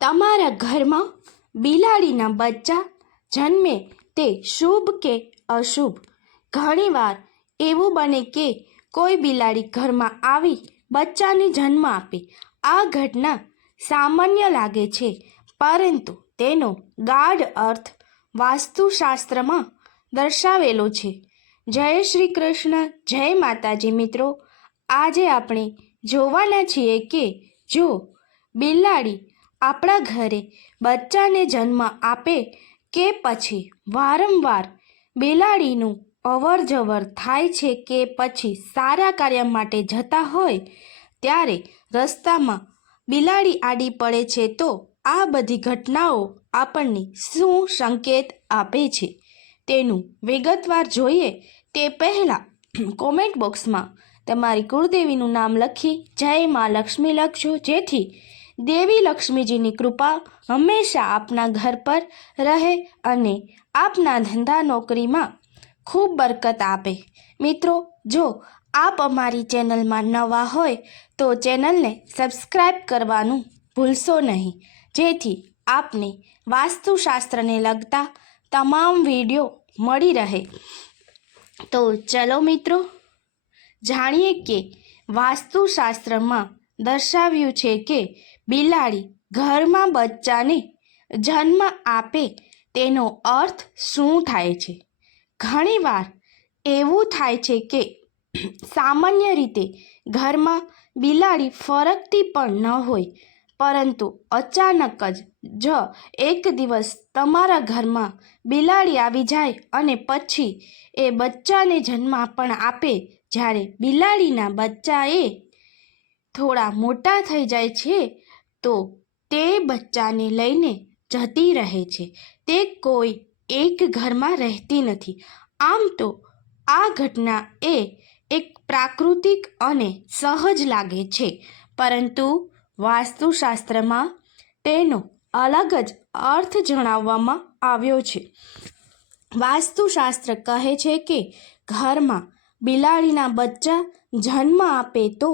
તમારા ઘરમાં બિલાડીના બચ્ચા જન્મે તે શુભ કે અશુભ? ઘણીવાર એવું બને કે કોઈ બિલાડી ઘરમાં આવી બચ્ચાને જન્મ આપે. આ ઘટના સામાન્ય લાગે છે, પરંતુ તેનો ગાઢ અર્થ વાસ્તુશાસ્ત્રમાં દર્શાવેલો છે. જય શ્રી કૃષ્ણ, જય માતાજી મિત્રો. આજે આપણે જોવાના છીએ કે જો બિલાડી આપણા ઘરે બચ્ચાને જન્મ આપે કે પછી વારંવાર બિલાડીનું અવર જવર થાય છે કે પછી સારા કાર્ય માટે જતા હોય ત્યારે રસ્તામાં બિલાડી આડી પડે છે તો આ બધી ઘટનાઓ આપણને શું સંકેત આપે છે? તેનું વિગતવાર જોઈએ તે પહેલાં કોમેન્ટ બોક્સમાં તમારી કુળદેવીનું નામ લખી જય મા લક્ષ્મી લખજો. જેથી દેવી લક્ષ્મીજીની કૃપા હંમેશા આપના ઘર પર રહે અને આપના ધંધા નોકરીમાં ખૂબ બરકત આપે. મિત્રો, જો આપ અમારી ચેનલમાં નવા હોય, તો ચેનલને સબસ્ક્રાઈબ કરવાનું ભૂલશો નહીં. જેથી આપને વાસ્તુશાસ્ત્રને લગતા તમામ વીડિયો મળી રહે. તો ચલો મિત્રો, જાણીએ કે વાસ્તુશાસ્ત્રમાં દર્શાવ્યું છે કે બિલાડી ઘરમાં બચ્ચાને જન્મ આપે તેનો અર્થ શું થાય છે? ઘણીવાર એવું થાય છે કે સામાન્ય રીતે ઘરમાં બિલાડી ફરકતી પણ ન હોય, પરંતુ અચાનક જ જ એક દિવસ તમારા ઘરમાં બિલાડી આવી જાય અને પછી એ બચ્ચાને જન્મ પણ આપે, જ્યારે બિલાડીના બચ્ચાએ થોડા મોટા થઈ જાય છે તો તે બચ્ચાને લઈને જતી રહે છે. તે કોઈ એક ઘરમાં રહેતી નથી. આમ તો આ ઘટના એ એક પ્રાકૃતિક અને સહજ લાગે છે. પરંતુ વાસ્તુશાસ્ત્રમાં તેનો અલગ જ અર્થ જણાવવામાં આવ્યો છે. વાસ્તુશાસ્ત્ર કહે છે કે ઘરમાં બિલાડીના બચ્ચા જન્મ આપે તો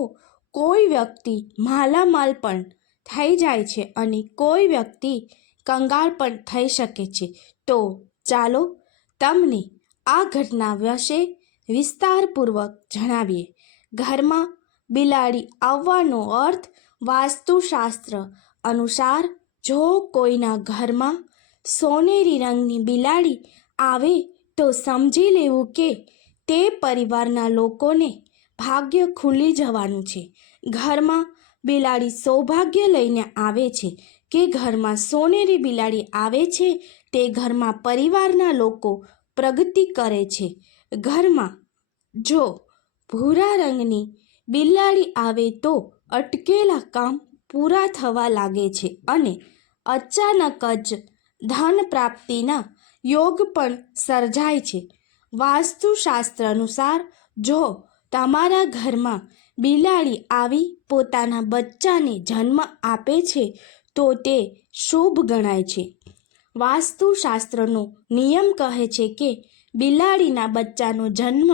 કોઈ વ્યક્તિ માલામાલ પણ થઈ જાય છે અને કોઈ વ્યક્તિ કંગાળ પણ થઈ શકે છે. તો ચાલો તમને આ ઘટના વિશે વિસ્તારપૂર્વક જણાવીએ. ઘરમાં બિલાડી આવવાનો અર્થ વાસ્તુશાસ્ત્ર અનુસાર જો કોઈના ઘરમાં સોનેરી રંગની બિલાડી આવે તો સમજી લેવું કે તે પરિવારના લોકોને ભાગ્ય ખુલી જવાનું છે. ઘરમાં બિલાડી સૌભાગ્ય લઈને આવે છે કે ઘરમાં સોનેરી બિલાડી આવે છે તે ઘરમાં પરિવારના લોકો પ્રગતિ કરે છે. ઘરમાં જો ભૂરા રંગની બિલાડી આવે તો અટકેલા કામ પૂરા થવા લાગે છે અને અચાનક જ ધન પ્રાપ્તિના યોગ પણ સર્જાય છે. વાસ્તુશાસ્ત્ર અનુસાર જો તમારા ઘરમાં બિલાડી આવી પોતાના બચ્ચાને જન્મ આપે છે, તો તે શુભ ગણાય છે. વાસ્તુશાસ્ત્રનો નિયમ કહે છે કે બિલાડીના બચ્ચાનો જન્મ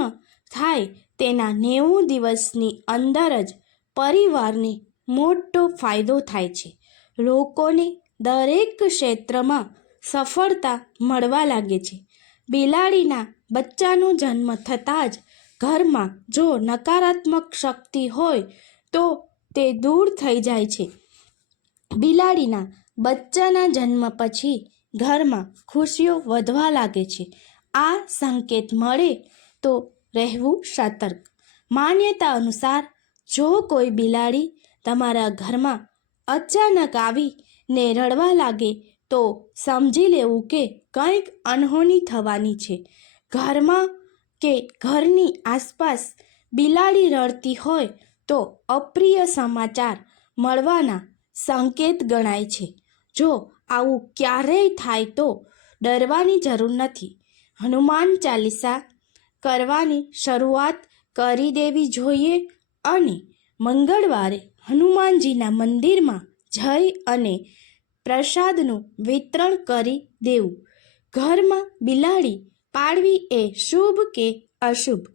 થાય તેના નેવું દિવસની અંદર જ પરિવારને મોટો ફાયદો થાય છે. લોકોને દરેક ક્ષેત્રમાં સફળતા મળવા લાગે છે. બિલાડીના બચ્ચાનો જન્મ થતાં જ ઘરમાં જો નકારાત્મક શક્તિ હોય તો તે દૂર થઈ જાય છે. બિલાડીના બચ્ચાના જન્મ પછી ઘરમાં ખુશીઓ વધવા લાગે છે. આ સંકેત મળે તો રહેવું સતર્ક. માન્યતા અનુસાર જો કોઈ બિલાડી તમારા ઘરમાં અચાનક આવીને રડવા લાગે તો સમજી લેવું કે કંઈક અનહોની થવાની છે. ઘરમાં કે ઘરની આસપાસ બિલાડી રડતી હોય તો અપ્રિય સમાચાર મળવાના સંકેત ગણાય છે. જો આવું ક્યારેય થાય તો ડરવાની જરૂર નથી. હનુમાન ચાલીસા કરવાની શરૂઆત કરી દેવી જોઈએ અને મંગળવારે હનુમાનજીના મંદિરમાં જઈ અને પ્રસાદનું વિતરણ કરી દેવું. ઘરમાં બિલાડી પાડવી એ શુભ કે અશુભ?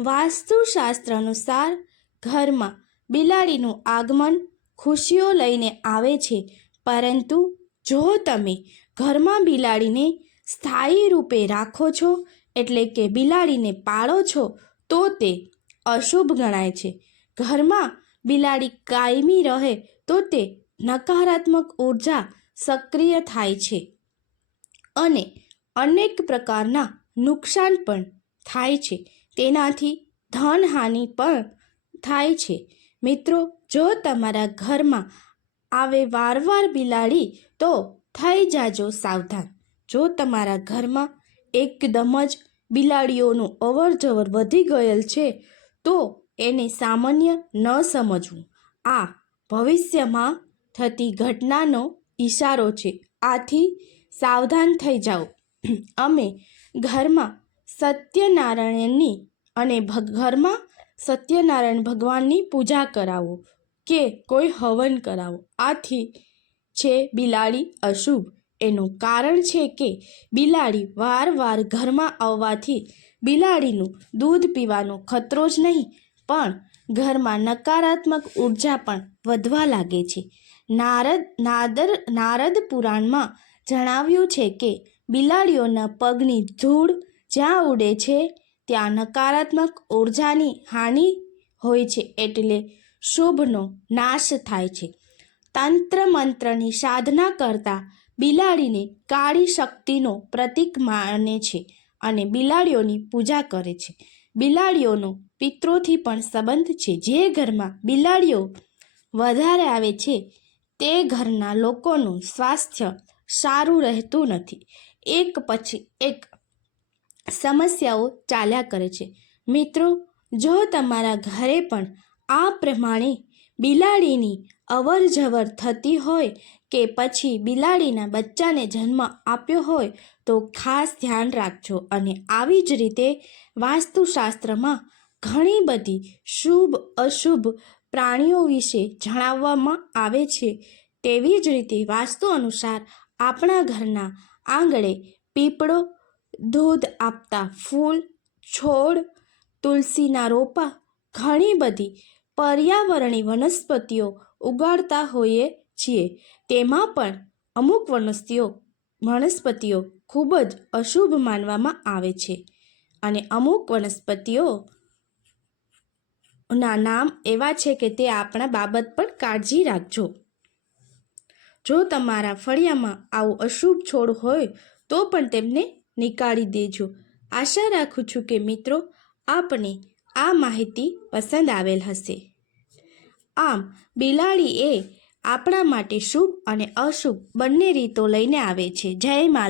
વાસ્તુશાસ્ત્ર અનુસાર ઘરમાં બિલાડીનું આગમન ખુશીઓ લઈને આવે છે, પરંતુ જો તમે ઘરમાં બિલાડીને સ્થાયી રૂપે રાખો છો, એટલે કે બિલાડીને પાળો છો, તો તે અશુભ ગણાય છે. ઘરમાં બિલાડી કાયમી રહે, તો તે નકારાત્મક ઊર્જા સક્રિય થાય છે. અને અનેક પ્રકારના નુકસાન પણ થાય છે. તેનાથી ધનહાનિ પણ થાય છે. મિત્રો, જો તમારા ઘરમાં આવે વારવાર બિલાડી, તો થઈ જાજો સાવધાન. જો તમારા ઘરમાં એકદમ જ બિલાડીઓનું અવર જવર વધી ગયેલ છે, તો એને સામાન્ય ન સમજવું. આ ભવિષ્યમાં થતી ઘટનાનો ઈશારો છે. આથી સાવધાન થઈ જાઓ. અમે ઘરમાં સત્યનારાયણની અને ઘરમાં સત્યનારાયણ ભગવાનની પૂજા કરાવો કે કોઈ હવન કરાવો. આથી છે બિલાડી અશુભ. એનું કારણ છે કે બિલાડી વારવાર ઘરમાં આવવાથી બિલાડીનું દૂધ પીવાનો ખતરો જ નહીં, પણ ઘરમાં નકારાત્મક ઊર્જા પણ વધવા લાગે છે. નારદ, નાદર, નારદ પુરાણમાં જણાવ્યું છે કે બિલાડીઓના પગની ધૂળ જ્યાં ઉડે છે, ત્યાં નકારાત્મક ઉર્જાની હાનિ હોય છે એટલે શુભનો નાશ થાય છે. તંત્ર મંત્રની સાધના કરતા બિલાડીને કાળી શક્તિનો પ્રતીક માને છે અને બિલાડીઓની પૂજા કરે છે. બિલાડીઓનો પિત્રોથી પણ સંબંધ છે. જે ઘરમાં બિલાડીઓ વધારે આવે છે, તે ઘરના લોકોનું સ્વાસ્થ્ય સારું રહેતું નથી. એક પછી એક સમસ્યાઓ ચાલ્યા કરે છે. મિત્રો, જો તમારા ઘરે પણ આ પ્રમાણે બિલાડીની અવર જવર થતી હોય કે પછી બિલાડીના બચ્ચાને જન્મ આપ્યો હોય તો ખાસ ધ્યાન રાખજો અને આવી જ રીતે વાસ્તુશાસ્ત્રમાં ઘણી બધી શુભ, અશુભ પ્રાણીઓ વિશે જણાવવામાં આવે છે. તેવી જ રીતે વાસ્તુ અનુસાર આપણા ઘરના આંગણે પીપળો દૂધ આપતા ફૂલ, છોડ, તુલસીના રોપા, ઘણી બધી પર્યાવરણી વનસ્પતિઓ ઉગાડતા હોઈએ છીએ. તેમાં પણ અમુક વનસ્પતિઓ વનસ્પતિઓ ખૂબ જ અશુભ માનવામાં આવે છે અને અમુક વનસ્પતિઓ ના નામ એવા છે કે તે આપણા બાબત પણ કાળજી રાખજો. જો તમારા ફળિયામાં આવો અશુભ છોડ હોય, તો પણ તેમને નીકાળી દેજો. આશા રાખું છું કે મિત્રો, આપને આ માહિતી પસંદ આવેલ હશે. આમ, બિલાડી એ આપણા માટે શુભ અને અશુભ બંને રીતો લઈને આવે છે. જય માલ